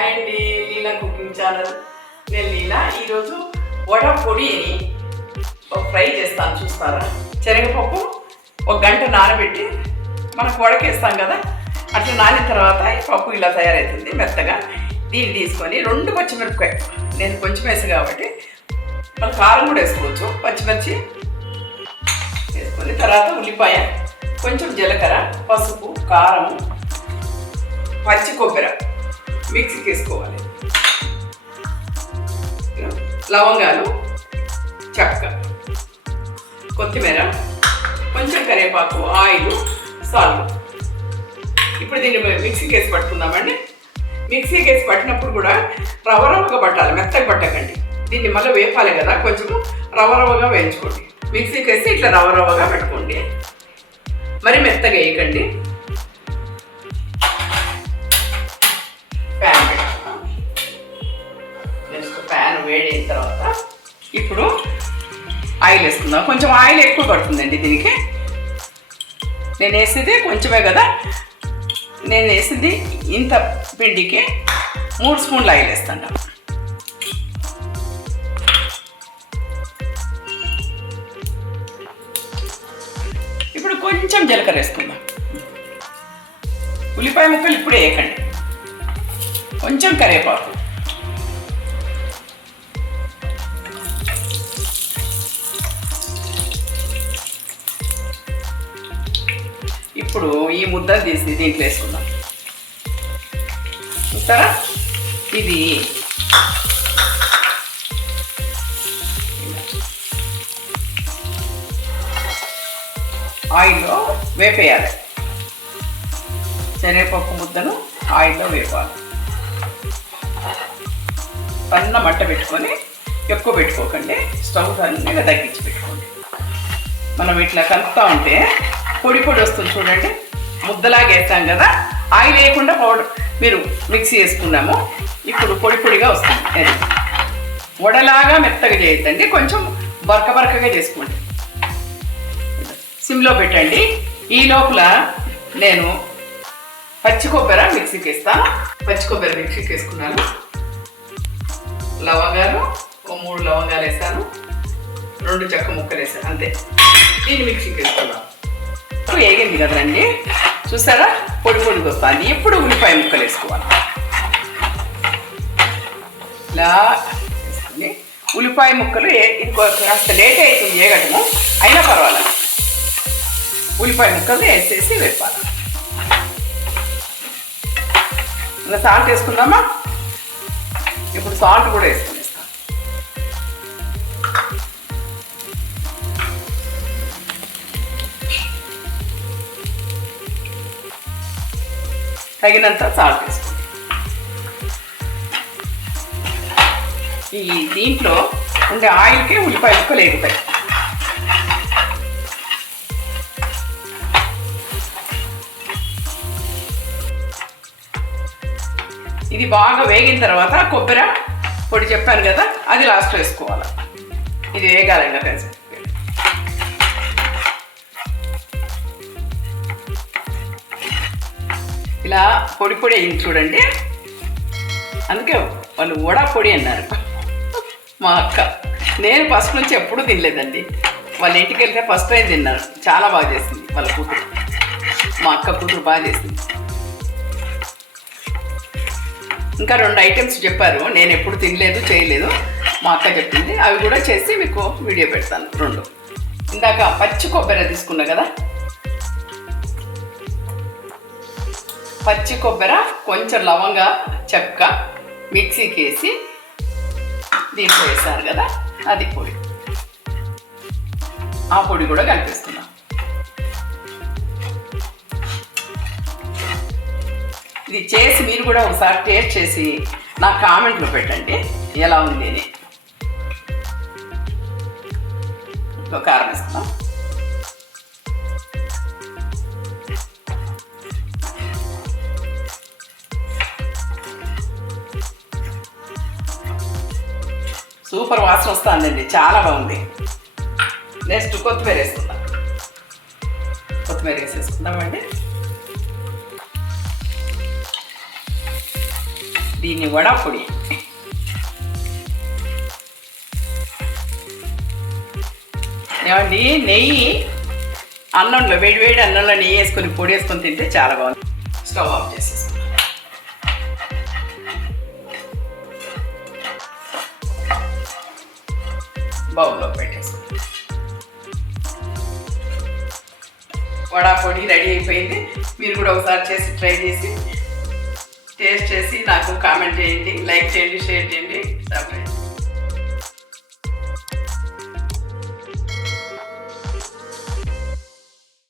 Hi అండి, లీలా cooking channel. నేను లీలా. ఈరోజు వడ పొడి అని ఒక ఫ్రై చేస్తాను, చూస్తారా? శనగపప్పు ఒక గంట నానబెట్టి మనకు వడకేస్తాం కదా, అట్లా నానిన తర్వాత పప్పు ఇలా తయారవుతుంది మెత్తగా. దీన్ని తీసుకొని 2 పచ్చిమిరపకాయ, నేను కొంచెం వేసి కాబట్టి మనం కారం కూడా వేసుకోవచ్చు. పచ్చిమిర్చి వేసుకొని తర్వాత ఉల్లిపాయ, కొంచెం జీలకర్ర, పసుపు, కారము, పచ్చి కొబ్బరి మిక్సీకి వేసుకోవాలి. లవంగాలు, చెక్క, కొత్తిమీర, కొంచెం కరివేపాకు, ఆయిల్, సాల్ట్. ఇప్పుడు దీన్ని మిక్సీకి వేసి పట్టుకుందామండి. మిక్సీకి వేసి పట్టినప్పుడు కూడా రవ్వగా పట్టాలి, మెత్తగా పట్టకండి. దీన్ని మళ్ళీ వేపాలి కదా, కొంచెం రవ్వగా వేయించుకోండి. మిక్సీకి వేసి ఇట్లా రవ్వగా పెట్టుకోండి, మరి మెత్తగా వేయకండి. ప్యాన్ పెట్టుకుందాం. నెక్స్ట్ ప్యాన్ వేడైన తర్వాత ఇప్పుడు ఆయిల్ వేసుకుందాం. కొంచెం ఆయిల్ ఎక్కువ పడుతుందండి దీనికి. నేను వేసేది కొంచెమే కదా, నేను వేసింది ఇంత పిండికి 3 స్పూన్లు ఆయిల్ వేస్తాను. ఇప్పుడు కొంచెం జీలకర్ర వేసుకుందాం. ఉల్లిపాయ ముక్కలు ఇప్పుడు వేయకండి, కొంచెం కరివేపాకు, ఇప్పుడు ఈ ముద్దలు తీసి దీంట్లో వేసుకుందాం. చూస్తారా? ఇది ఆయిల్లో వేపేయాలి. శనగపప్పు ముద్దను ఆయిల్లో వేపాలి. పన్న మట్ట పెట్టుకొని, ఎక్కువ పెట్టుకోకండి, స్టవ్ సన్నగా తగ్గించి పెట్టుకోండి. మనం ఇట్లా కలుపుతూ ఉంటే పొడి వస్తుంది చూడండి, ముద్దలాగా వేస్తాం కదా. ఆయిల్ వేయకుండా పౌడర్ మీరు మిక్సీ వేసుకున్నాము, ఇప్పుడు పొడిగా వస్తుంది. అది వడలాగా మెత్తగా చేయొద్దండి, కొంచెం బరకగా చేసుకోండి. సిమ్లో పెట్టండి. ఈ లోపల నేను పచ్చి కొబ్బరి మిక్సీకి వేస్తాను. పచ్చి కొబ్బరి మిక్సీకి వేసుకున్నాను. లవంగాలు 3 లవంగాలు వేసాను, 2 చెక్క ముక్కలు వేసాను, అంతే. దీన్ని మిక్సీకి వేసుకున్నాను. వేగింది కదండి, చూసారా? పొడి వస్తుంది. ఇప్పుడు ఉల్లిపాయ ముక్కలు వేసుకోవాలి. ఇలా వేసుకొని ఉల్లిపాయ ముక్కలు ఇంకో కాస్త లేట్ అవుతుంది వేగటము, అయినా పర్వాలేదు. ఉల్లిపాయ ముక్కలు వేసేసి వేపాలి. ఇంకా సాల్ట్ వేసుకుందామా? ఇప్పుడు సాల్ట్ కూడా వేసుకునేస్తాం. తగినంత సాల్ట్ వేసుకోండి. ఈ దీంట్లో ఉండే ఆయిల్కి ఉల్లిపాయ ముక్కలు వేగుతాయి. ఇది బాగా వేగిన తర్వాత కొబ్బరి పొడి చెప్పాను కదా, అది లాస్ట్ వేసుకోవాలి. ఇది వేగాలంగా కలిసి. ఇలా పొడి అయింది చూడండి. అందుకే వాళ్ళు వడ పొడి అన్నారు మా అక్క. నేను ఫస్ట్ నుంచి ఎప్పుడూ తినలేదండి. వాళ్ళ ఇంటికి వెళ్తే ఫస్ట్ టైం తిన్నారు. చాలా బాగా చేసింది వాళ్ళ కూతురు, మా అక్క కూతురు బాగా చేసింది. ఇంకా 2 ఐటమ్స్ చెప్పారు, నేను ఎప్పుడు తినలేదు, చేయలేదు. మా అక్క చెప్పింది, అవి కూడా చేసి మీకు వీడియో పెడతాను. 2 ఇందాక పచ్చి కొబ్బరి తీసుకున్నా కదా, పచ్చి కొబ్బరి, కొంచెం లవంగా, చెక్క మిక్సీకి వేసి దీంట్లో వేసాను కదా, అది పొడి. ఆ పొడి కూడా కలిపేసుకున్నాం. ఇది చేసి మీరు కూడా ఒకసారి టేస్ట్ చేసి నా కామెంట్లో పెట్టండి ఎలా ఉంది అని. ఇంకో కారం వేసుకుందాం. సూపర్ వాసన వస్తుందండి, చాలా బాగుంది. నెక్స్ట్ కొత్తిమీర వేసుకుందాం. కొత్తిమీర వేసేసుకుందామండి. దీన్ని వడా పొడి. ఏమండి, నెయ్యి అన్నంలో వేడి అన్నంలో నెయ్యి వేసుకొని పొడి వేసుకొని తింటే చాలా బాగుంది. స్టవ్ ఆఫ్ చేసేసుకున్నాం. బౌల్లో పెట్టేసుకున్నాం. వడా పొడి రెడీ అయిపోయింది. మీరు కూడా ఒకసారి చేసి ట్రై చేసి టేస్ట్ చేసి నాకు కామెంట్ చేయండి, లైక్ చేయండి, షేర్ చేయండి, సబ్స్క్రైబ్